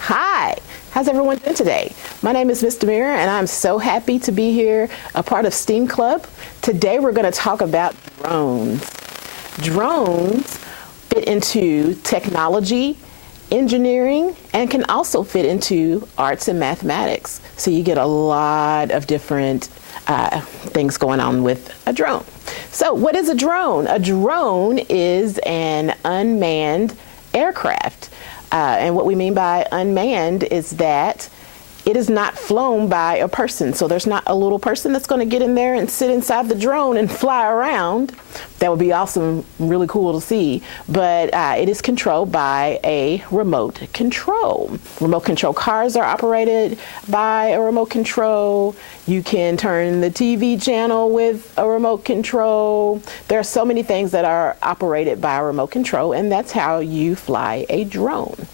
Hi, how's everyone doing today? My name is Miss Damera, and I'm so happy to be here, a part of STEAM Club. Today we're going to talk about drones. Drones fit into technology, engineering, and can also fit into arts and mathematics. So you get a lot of different things going on with a drone. So what is a drone? A drone is an unmanned aircraft. And what we mean by unmanned is that it is not flown by a person. So there's not a little person that's going to get in there and sit inside the drone and fly around. That would be awesome, really cool to see. But it is controlled by a remote control. Remote control cars are operated by a remote control. You can turn the TV channel with a remote control. There are so many things that are operated by a remote control, and that's how you fly a drone.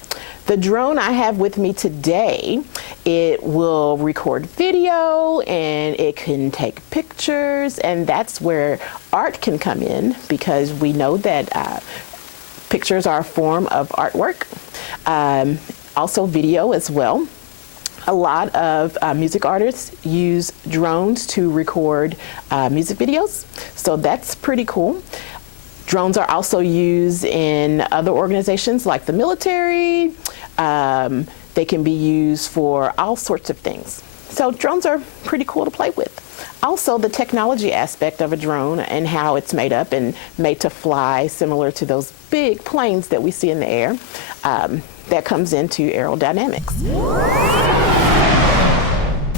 The drone I have with me today, it will record video and it can take pictures, and that's where art can come in, because we know that pictures are a form of artwork. Also video as well. A lot of music artists use drones to record music videos, so that's pretty cool. Drones are also used in other organizations like the military. They can be used for all sorts of things. So drones are pretty cool to play with. Also, the technology aspect of a drone and how it's made up and made to fly similar to those big planes that we see in the air, that comes into aerodynamics.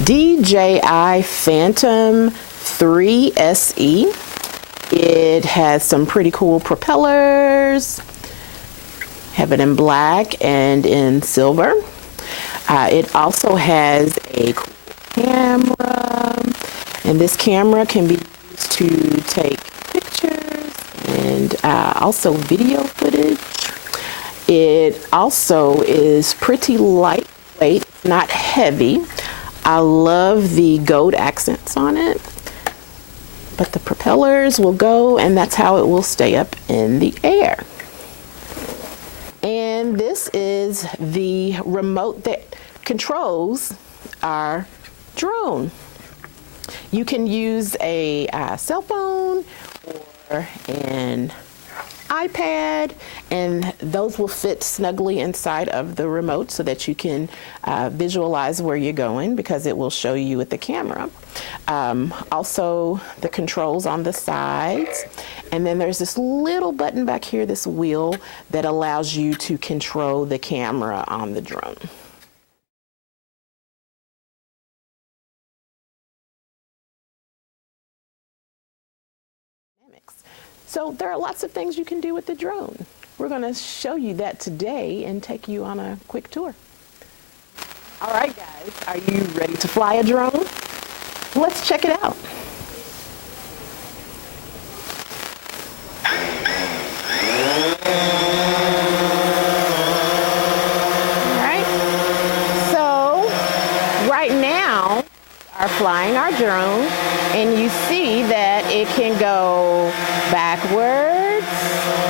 DJI Phantom 3 SE. It has some pretty cool propellers. Have it in black and in silver. It also has a cool camera, and this camera can be used to take pictures and also video footage. It also is pretty lightweight, not heavy. I love the gold accents on it. But the propellers will go, and that's how it will stay up in the air. And this is the remote that controls our drone. You can use a cell phone or an iPad, and those will fit snugly inside of the remote so that you can visualize where you're going, because it will show you with the camera. Also, the controls on the sides, and then there's this little button back here, this wheel, that allows you to control the camera on the drone. So there are lots of things you can do with the drone. We're going to show you that today and take you on a quick tour. All right, guys, are you ready to fly a drone? Let's check it out. All right, so right now we are flying our drone, and you see that it can go backwards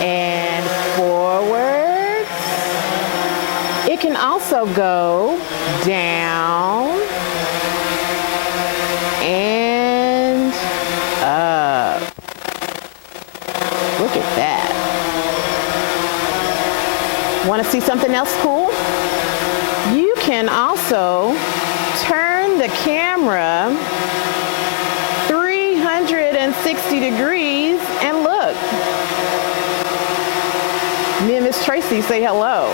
and forwards. It can also go down and up. Look at that. Want to see something else cool? You can also turn the camera 360 degrees and look. Me and Miss Tracy say hello.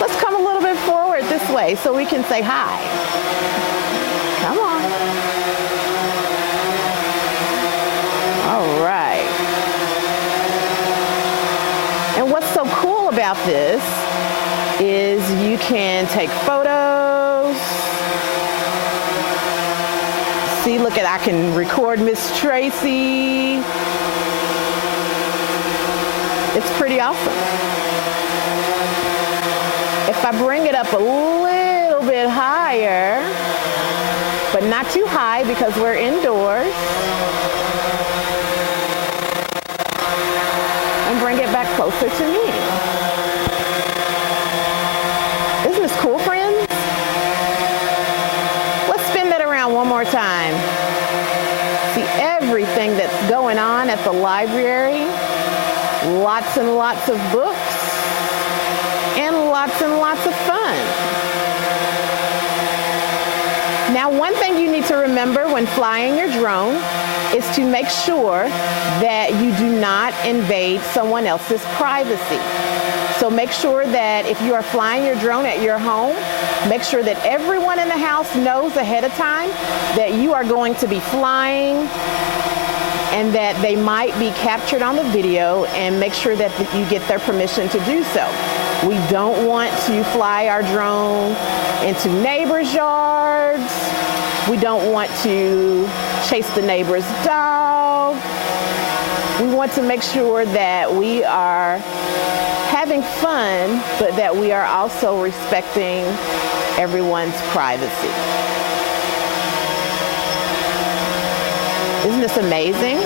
Let's come a little bit forward this way so we can say hi. Come on. All right. And what's so cool about this is you can take photos. See, look at, I can record Miss Tracy. It's pretty awesome. If I bring it up a little bit higher, but not too high because we're indoors. And bring it back closer to me. Isn't this cool, friends? Let's spin that around one more time. See everything that's going on at the library. Lots and lots of books. And lots of fun. Now, one thing you need to remember when flying your drone is to make sure that you do not invade someone else's privacy. So make sure that if you are flying your drone at your home, make sure that everyone in the house knows ahead of time that you are going to be flying and that they might be captured on the video, and make sure that you get their permission to do so. We don't want to fly our drone into neighbors' yards. We don't want to chase the neighbor's dog. We want to make sure that we are having fun, but that we are also respecting everyone's privacy. Isn't this amazing?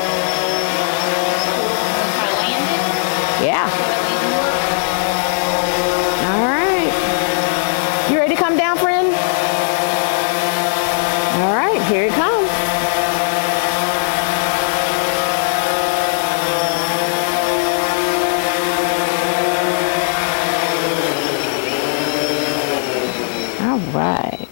Yeah. All right. You ready to come down, friend? All right, here it comes. All right.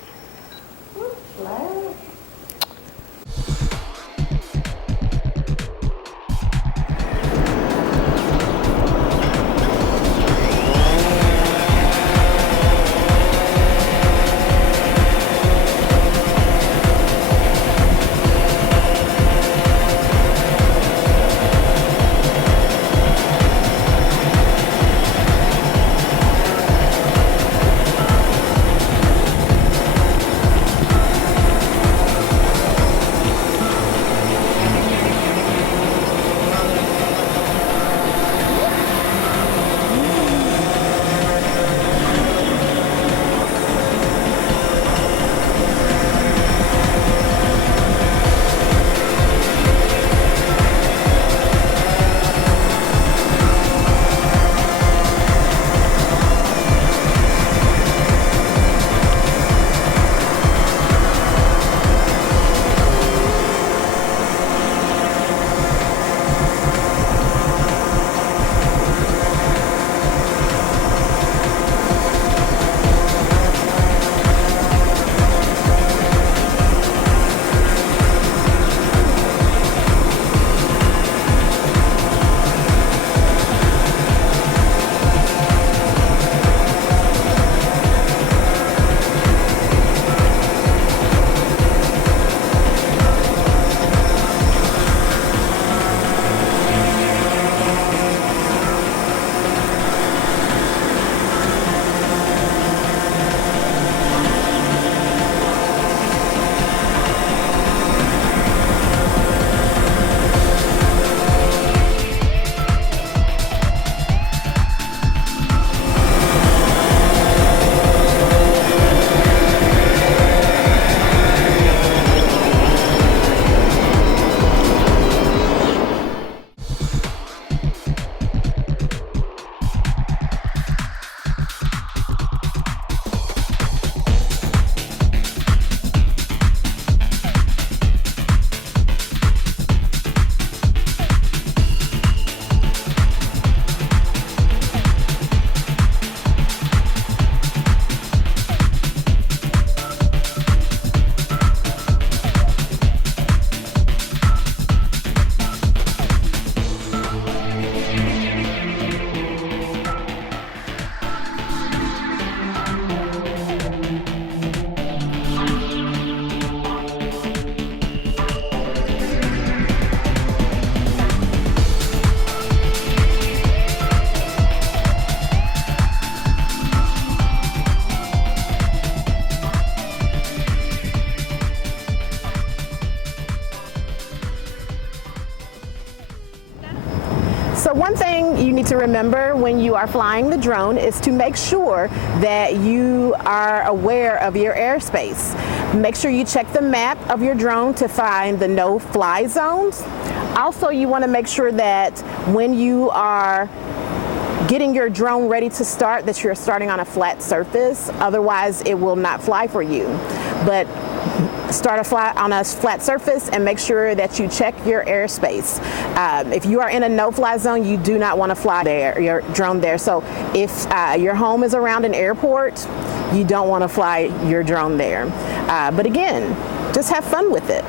So one thing you need to remember when you are flying the drone is to make sure that you are aware of your airspace. Make sure you check the map of your drone to find the no-fly zones. Also, you want to make sure that when you are getting your drone ready to start, that you're starting on a flat surface. Otherwise, it will not fly for you. But start on a flat surface and make sure that you check your airspace. If you are in a no-fly zone, you do not want to fly your drone there. So if your home is around an airport, you don't want to fly your drone there. But again, just have fun with it.